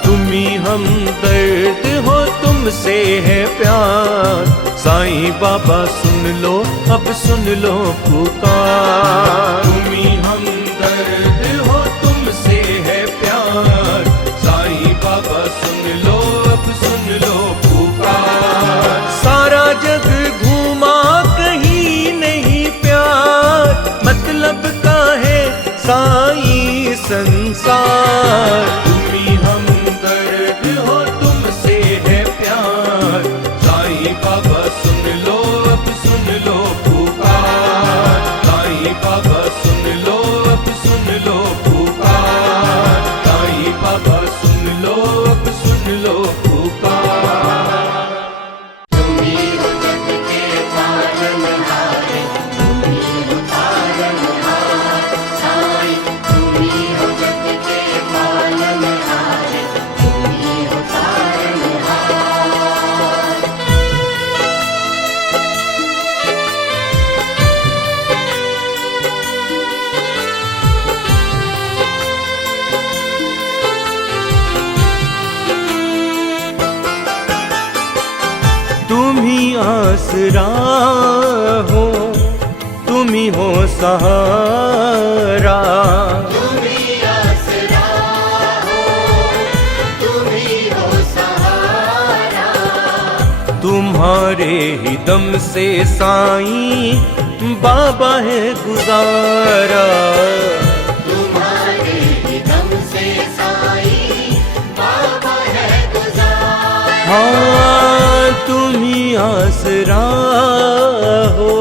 तुम ही हमदर्द हो तुमसे है प्यार। साईं बाबा सुन लो अब सुन लो पुकार, तुम ही हमदर्द हो तुमसे है प्यार। साईं बाबा सुन लो अब सुन लो पुकार। सारा जग घूमा कहीं नहीं प्यार, मतलब का है साईं संसार। तुम ही हमदर्द हो तुमसे है प्यार। साईं बाबा सुन लो अब सुन लो पुकार, साईं बाबा सुन लो अब सुन लो पुकार, साईं बाबा सुन लो अब सुन लो पुकार। तुम्ही हो जग के पालनहार, तुम्ही हो तारनहार। साईं तुम्ही हो जग के पालनहार, तुम्ही हो तारनहार। तुम ही आसरा हो, तुम ही हो सहारा, तुम्ही आसरा हो, तुम्ही हो सहारा। तुम्हारे ही दम से साईं बाबा है गुजारा। तुम्हारे ही दम से साईं बाबा है गुजार। हाँ तुम ही आसरा हो।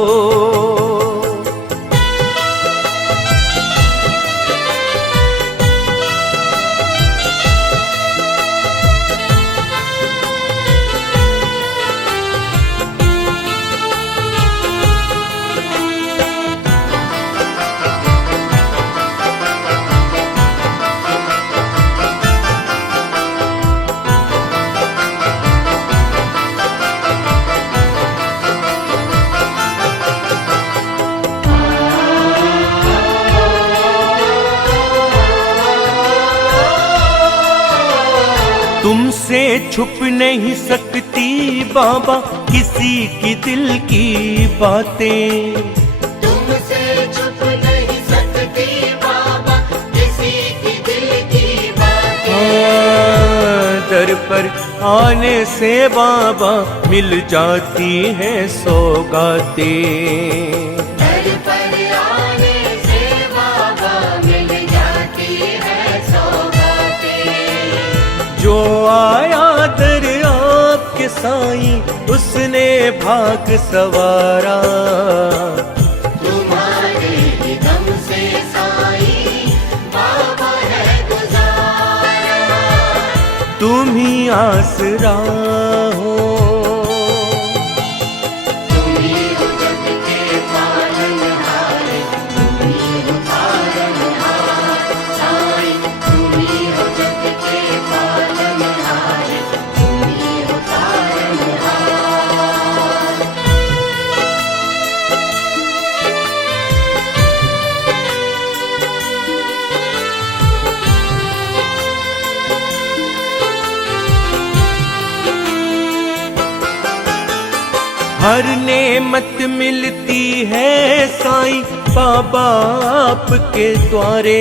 तुमसे छुप नहीं सकती बाबा किसी की दिल की बातें, तुमसे छुप नहीं सकती बाबा किसी की दिल की बातें। दर पर आने से बाबा मिल जाती है सौगातें। दर पर आने से बाबा मिल जाती है सौगातें। जो आया दर आपके साईं उसने भाग सवारा। तुम्हारे ही दम से साईं बाबा है गुजारा। तुम ही आसरा हो। तुम्ही हो जग के पालनहार, तुम्ही हो तारनहार। साईं तुम्ही हो जग के पालनहार, तुम्ही हो तारनहार। हर नेमत मिलती है साईं बाबा आपके द्वारे।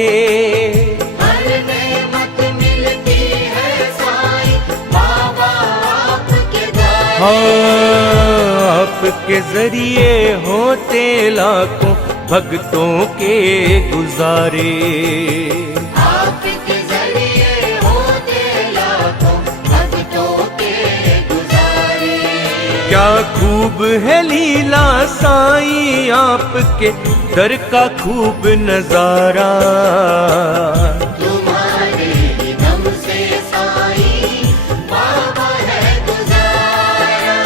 हर नेमत मिलती है साईं बाबा आपके द्वारे। हाँ, आपके जरिए होते लाखों भक्तों के गुजारे। आपके जरिए होते लाखों भक्तों के गुजारे। क्या खूब है लीला साईं आपके दर का खूब नजारा। तुम्हारे ही दम से साईं बाबा है गुजारा।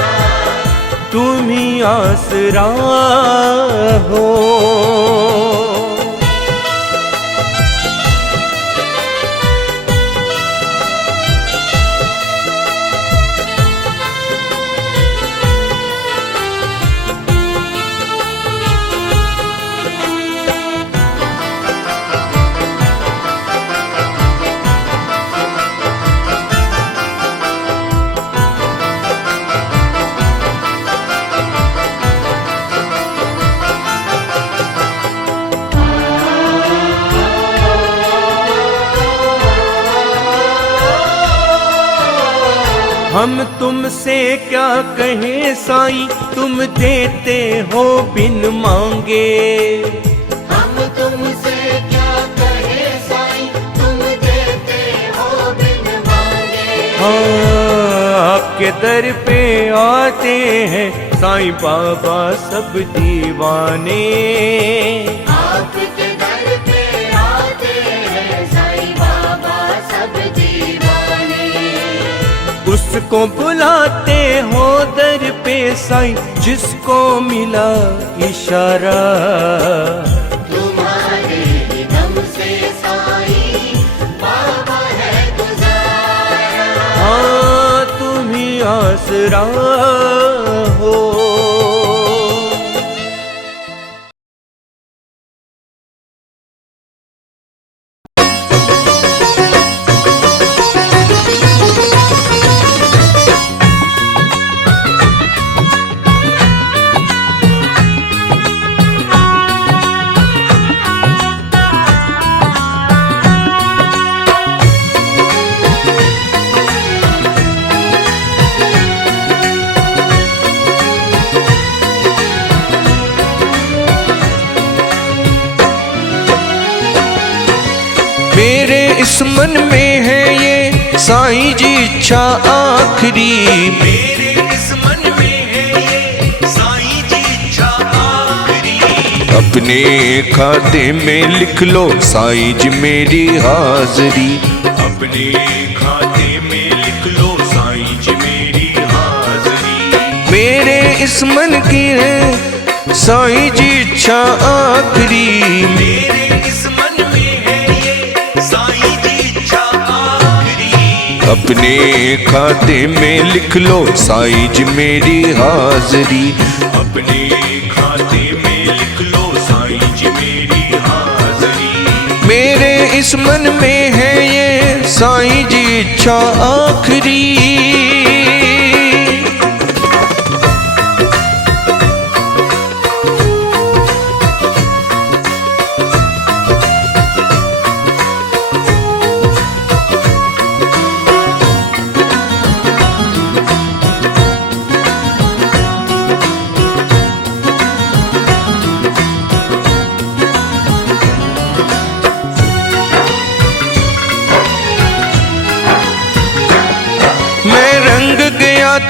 तुम ही आसरा हो। हम तुमसे क्या कहें साईं तुम देते हो बिन मांगे। हम तुमसे क्या कहें साईं तुम देते हो बिन मांगे। हाँ, आपके दर पे आते हैं साईं बाबा सब दीवाने। आपके दर पे आते हैं साईं बाबा सब दीवाने। उसको बुलाते हो दर पे साईं जिसको मिला इशारा। तुम्हारे ही दम से साईं बाबा है गुजारा। हाँ, तुम ही आसरा हो। मेरे इस मन में है ये साईं जी इच्छा आखिरी। मेरे इस मन में है ये साईं जी इच्छा आखिरी। अपने खाते में लिख लो साईं जी मेरी हाजरी। अपने खाते में लिख लो साईं जी मेरी हाजरी। मेरे इस मन की है साईं जी इच्छा आखिरी। मेरे इस मन में है ये साईं जी इच्छा आखिरी। अपने खाते में लिख लो साईं जी मेरी हाजरी। अपने खाते में लिख लो साईं जी मेरी हाजरी। मेरे इस मन में है ये साईं जी इच्छा आखिरी।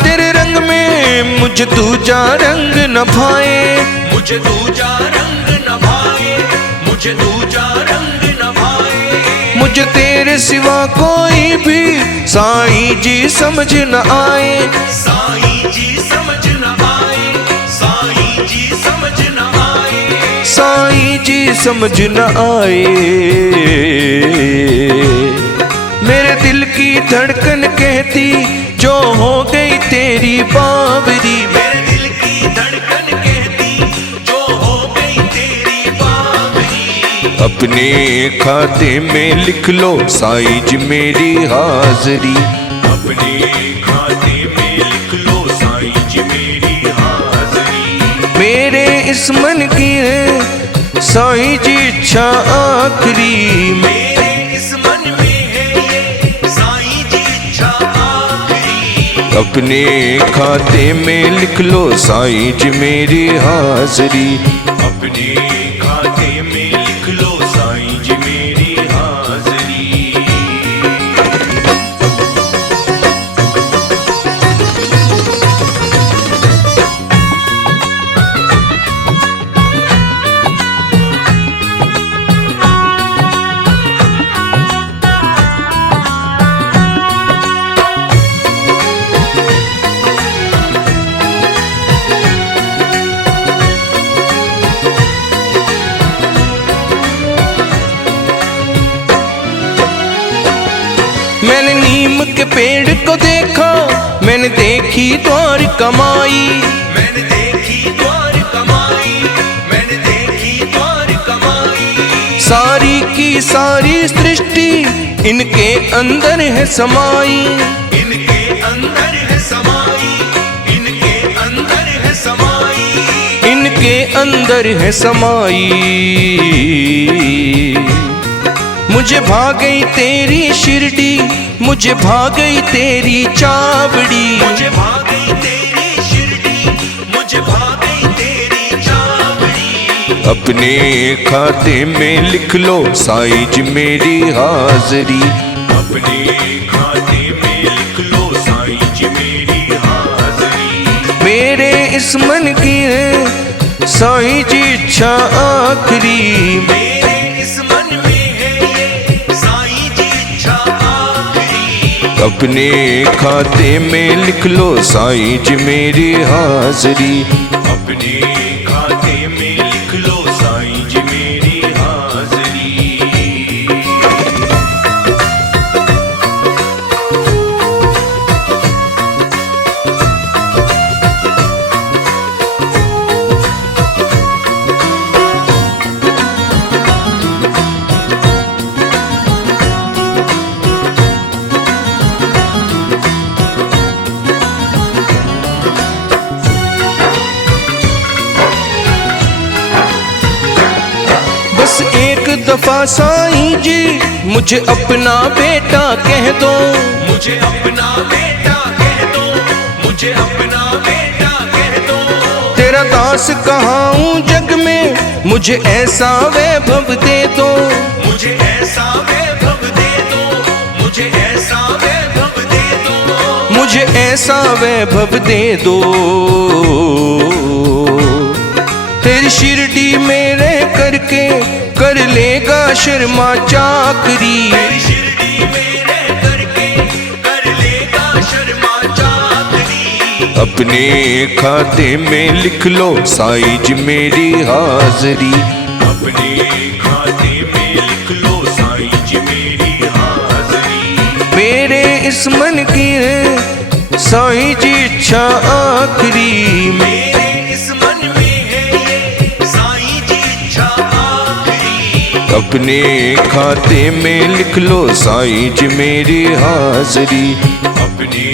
तेरे रंग में मुझे दूजा रंग न भाए। मुझे दूजा रंग न भाए। मुझे दूजा रंग न भाए। मुझे तेरे सिवा कोई भी साईं जी समझ न आए। साईं जी समझ न आए। साईं जी समझ न आए। साईं जी समझ न आए। मेरे दिल की धड़कन कहती जो हो गई तेरी बावरी। मेरे दिल की धड़कन कहती जो हो गई तेरी बावरी। अपने खाते में लिख लो साईं जी मेरी हाजरी। अपने खाते में लिख लो साईं जी मेरी हाजरी। इस मन की है साईं जी इच्छा आखिरी। मेरे इस मन में है ये साईं जी इच्छा आखिरी। अपने खाते में लिख लो साईं जी मेरी हाजरी। अपने खाते में लिख लो साईं जी मेरी हाजरी। मैंने नीम के पेड़ को देखा, मैंने देखी द्वार कमाई। मैंने देखी द्वार कमाई, मैंने देखी द्वार कमाई। सारी की सारी सृष्टि इनके अंदर है समाई। इनके अंदर है समाई, इनके अंदर है समाई। इनके अंदर है समाई। मुझे भा गई तेरी शिरडी, मुझे भा गई तेरी चावड़ी। मुझे भा गई तेरी शिरडी, मुझे भा गई तेरी चावड़ी। अपने खाते में लिख लो साईं जी मेरी हाजरी। अपने खाते में लिख लो साईं जी मेरी हाजरी। मेरे इस मन की है साईं जी इच्छा आखिरी। मेरे इस मन में है ये साईं जी इच्छा आखिरी। अपने खाते में लिख लो साईं जी मेरी हाजरी। अपने खाते में लिख लो साईं जी मेरी हाजरी। बस एक दफा साईं जी मुझे अपना बेटा कह दो। मुझे अपना बेटा कह दो, मुझे अपना बेटा कह दो। तेरा दास कहाऊं जग में, मुझे ऐसा वैभव दे दो। मुझे ऐसा वैभव दे दो, मुझे ऐसा वैभव दे दो। मुझे ऐसा वैभव दे दो। तेरी शिरडी में रह करके कर लेगा शर्मा चाकरी। तेरी शिरडी में रह करके कर लेगा शर्मा चाकरी। अपने खाते में लिख लो साईं जी मेरी हाजरी। अपने खाते में लिख लो साईं जी मेरी हाजरी। मेरे इस मन की है साईं जी इच्छा आखिरी। मेरे इस मन में है ये साईं जी इच्छा आखिरी। अपने खाते में लिख लो साईं जी मेरी हाजरी। अपने